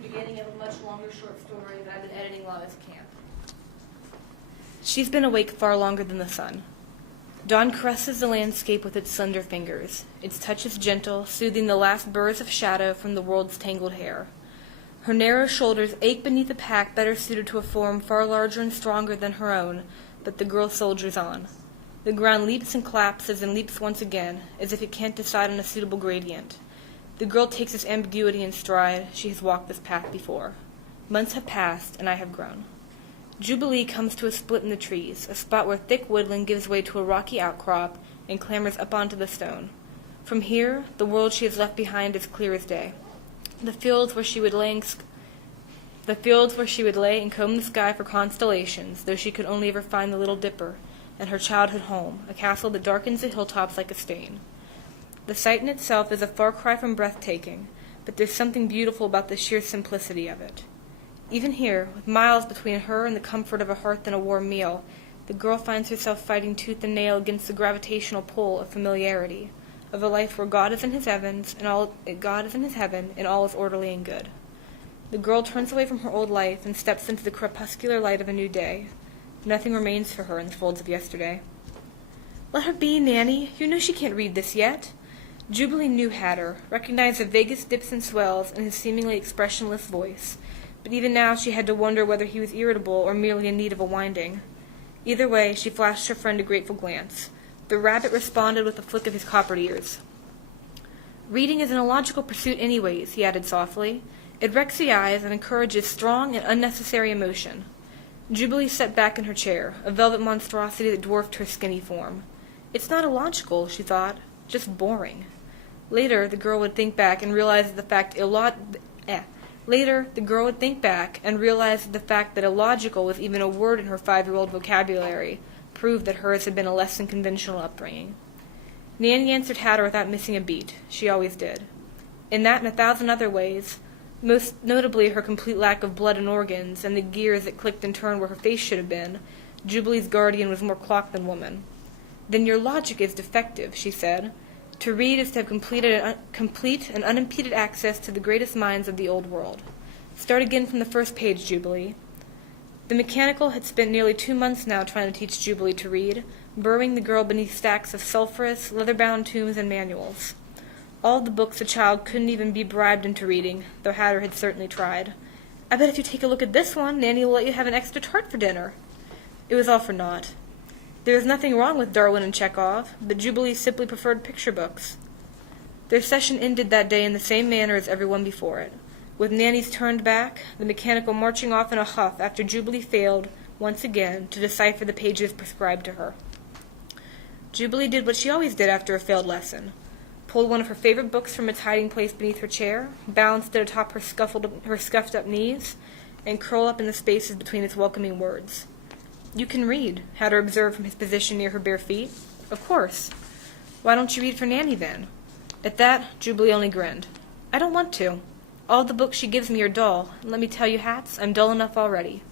the beginning of a much longer short story that I've been editing while I was at camp. She's been awake far longer than the sun. Dawn caresses the landscape with its slender fingers. Its touch is gentle, soothing the last burrs of shadow from the world's tangled hair. Her narrow shoulders ache beneath a pack better suited to a form far larger and stronger than her own, but the girl soldiers on. The ground leaps and collapses and leaps once again, as if it can't decide on a suitable gradient. The girl takes this ambiguity in stride. She has walked this path before. Months have passed, and I have grown. Jubilee comes to a split in the trees, a spot where thick woodland gives way to a rocky outcrop and clambers up onto the stone. From here, the world she has left behind is clear as day. The fields where she would lay and comb the sky for constellations, though she could only ever find the Little Dipper, and her childhood home, a castle that darkens the hilltops like a stain. The sight in itself is a far cry from breathtaking, but there's something beautiful about the sheer simplicity of it. Even here, with miles between her and the comfort of a hearth and a warm meal, the girl finds herself fighting tooth and nail against the gravitational pull of familiarity, of a life where God is in his heaven, and all is orderly and good. The girl turns away from her old life and steps into the crepuscular light of a new day. Nothing remains for her in the folds of yesterday. "Let her be, Nanny. You know she can't read this yet." Jubilee knew Hatter, recognized the vaguest dips and swells in his seemingly expressionless voice, but even now she had to wonder whether he was irritable or merely in need of a winding. Either way, she flashed her friend a grateful glance. The rabbit responded with a flick of his coppered ears. "Reading is an illogical pursuit anyways," he added softly. "It wrecks the eyes and encourages strong and unnecessary emotion." Jubilee sat back in her chair, a velvet monstrosity that dwarfed her skinny form. It's not illogical, she thought, just boring. Later, the girl would think back and realize that the fact that illogical was even a word in her 5-year-old vocabulary proved that hers had been a less than conventional upbringing. Nanny answered Hatter without missing a beat. She always did. In that and 1,000 other ways, most notably her complete lack of blood and organs, and the gears that clicked and turned where her face should have been, Jubilee's guardian was more clock than woman. "Then your logic is defective," she said. "To read is to have complete and unimpeded access to the greatest minds of the old world. Start again from the first page, Jubilee." The mechanical had spent nearly 2 months now trying to teach Jubilee to read, burrowing the girl beneath stacks of sulphurous, leather-bound tomes and manuals. All the books a child couldn't even be bribed into reading, though Hatter had certainly tried. "I bet if you take a look at this one, Nanny will let you have an extra tart for dinner." It was all for naught. There was nothing wrong with Darwin and Chekhov, but Jubilee simply preferred picture books. Their session ended that day in the same manner as everyone before it, with Nanny's turned back, the mechanical marching off in a huff after Jubilee failed, once again, to decipher the pages prescribed to her. Jubilee did what she always did after a failed lesson. Pulled one of her favorite books from its hiding place beneath her chair, balanced it atop her scuffed-up knees, and curled up in the spaces between its welcoming words. "You can read," Hatter observed from his position near her bare feet. "Of course. Why don't you read for Nanny, then?" At that, Jubilee only grinned. "I don't want to. All the books she gives me are dull, and let me tell you, Hats, I'm dull enough already."